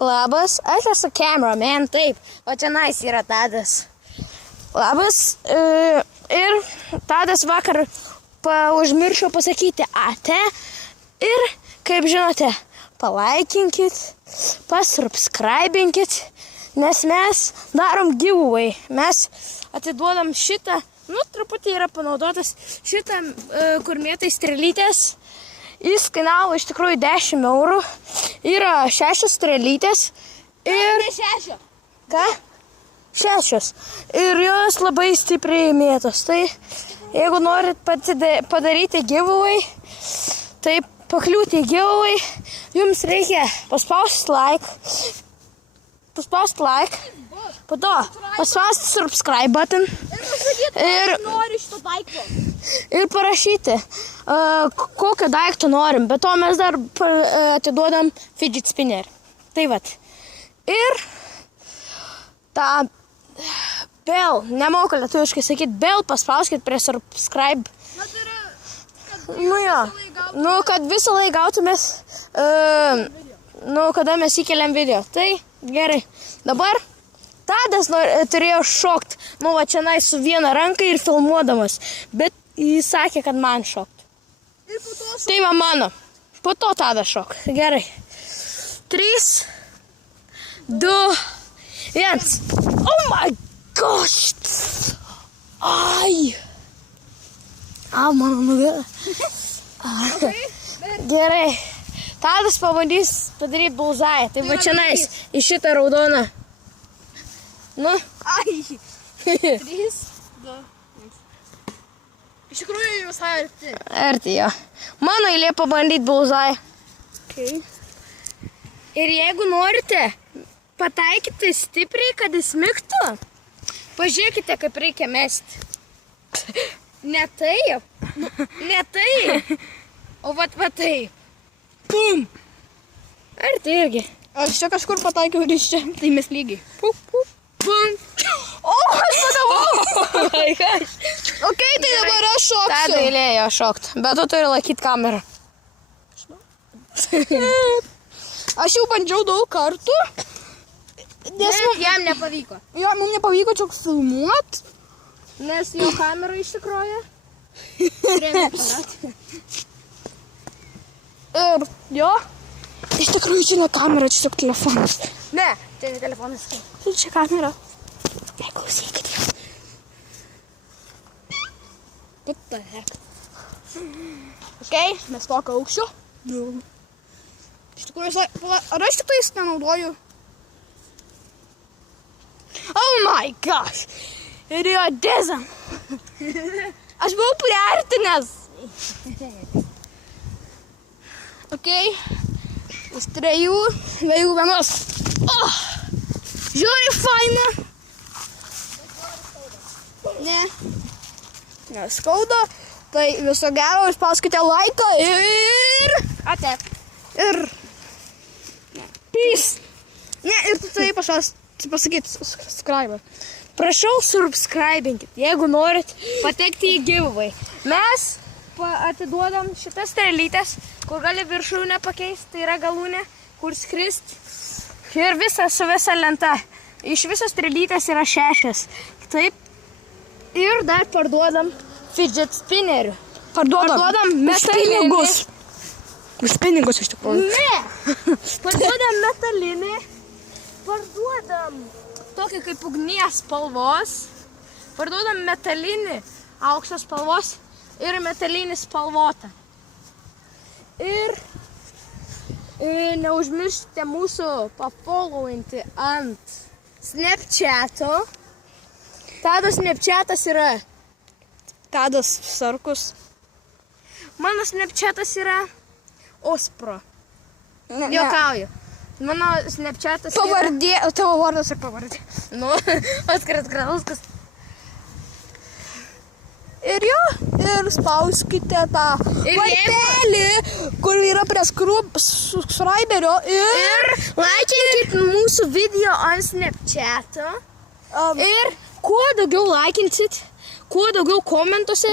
Labas, aš esu cameraman, taip, o čia nais yra Tadas. Labas, ir Tadas vakar užmiršau pasakyti ate ir, kaip žinote, palaikinkit, pasubscribinkit, nes mes darom giveaway. Mes atiduodam šitą, truputį yra panaudotas šitą, kur mėtai strelytės. Jis kainavo iš tikrųjų 10 eurų. Yra 6 strelytės. Ir... Ne 6. Ką? 6. Ir jos labai stipriai mėtos. Tai jeigu norit padaryti giveaway, tai pakliūti į giveaway, jums reikia paspausti like. Po to paspausti subscribe button. Ir parašyti, kokio daikto norim. Bet to mes dar atiduodam fidget spinner. Tai vat. Ir tą bell, nemoku lietuviškai sakyti, bell paspauskit prie subscribe. Kad visą laiką gautumės, kada mes įkeliam video. Tai gerai. Dabar Tadas turėjo šokt, va čia su viena ranka ir filmuodamas, bet jis sakė, kad man šokt. Tai va mano. Po to Tadas šok. Gerai. 3, 2, 1. Oh my gosh! Ai! Mano nugara. Gerai. Tadas pabandys padaryti bullseye. Tai va čia į šitą raudoną. Ai. 3, 2, 1. Iš tikrųjų visai arti. Arti, jo. Mano eilė pabandyti bullseye. Okay. Ir jeigu norite pataikyti stipriai, kad jis smigtų, pažiūrėkite, kaip reikia mesti. Ne taip. Ne taip. O va taip. Pum. Arti irgi. Aš čia kažkur pataikiau ir iš čia. Tai mes lygiai. Pup, pup. Pum. Aš pagavau. Okay, tai dabar aš šoksiu. Tada eilėjo šokt. Bet tu turi laikyti kamerą. Aš jau bandžiau daug kartų. Nes jam nepavyko. Jo, mums nepavyko čia filmuot. Nes jo kamera išsikroja. Ir jo. Iš tikrųjų čia ne kamera, čia tiesiog telefonas. Ne, čia ne telefonas. Čia kamera. Neklausykit. What the heck? Okay, mes tokio aukščio. Iš tikrųjų, ar aš tik tais nenaudoju? Oh my gosh! Ir jo dėzam. Aš buvau priartinęs. Okay. Iš 3, 2, 1. Žiūri faina. Ne. Neskauda. Tai viso gero, spauskite laiką ir... Ate. Ir... Peace. Ne, ir tu tai pasakyti subscribe. Prašau, subscribinkit, jeigu norit patekti į giveaway. Mes atiduodam šitas strelytės, kur gali viršūnę pakeisti, tai yra galūnė, kur skrist. Ir su visa lenta. Iš visos strelytės yra 6. Taip. Ir dar parduodam fidget spinnerių. Parduodam metalinį. Už pinigus iš tikrųjų. Ne. Parduodam metalinį. Parduodam tokį kaip ugnies spalvos. Parduodam metalinį auksos spalvos ir metalinį spalvotą. Ir neužmirškite mūsų pafollowinti ant Snapchato. Tadas Snapchatas yra Tadas Sarkus. Mano Snapchatas yra Ospro. Juokauju. Mano Snapchatas pavardė, tavo vardas ir pavardė. Oskaras Grauskas. Ir jo, ir spauskite tą vartelį, kur yra prie subscriberio ir laikinkit mūsų video ant Snapchato. Ir kuo daugiau laikinsit, kuo daugiau komentuose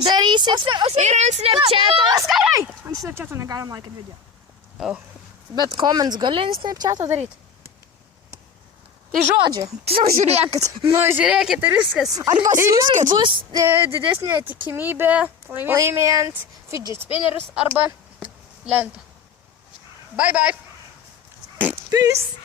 darysit ir ant Snapchato. Oskarai! Ant Snapchato negalim laikinti video. Bet comments gali Snapchat'ą daryti. Tai žodžiu. Tiesiog žiūrėkit. Nu, žiūrėkit ir viskas. Arba Ir jums siųskit. bus didesnė tikimybė laimėjant fidget spinnerius arba lentą. Bye bye. Peace.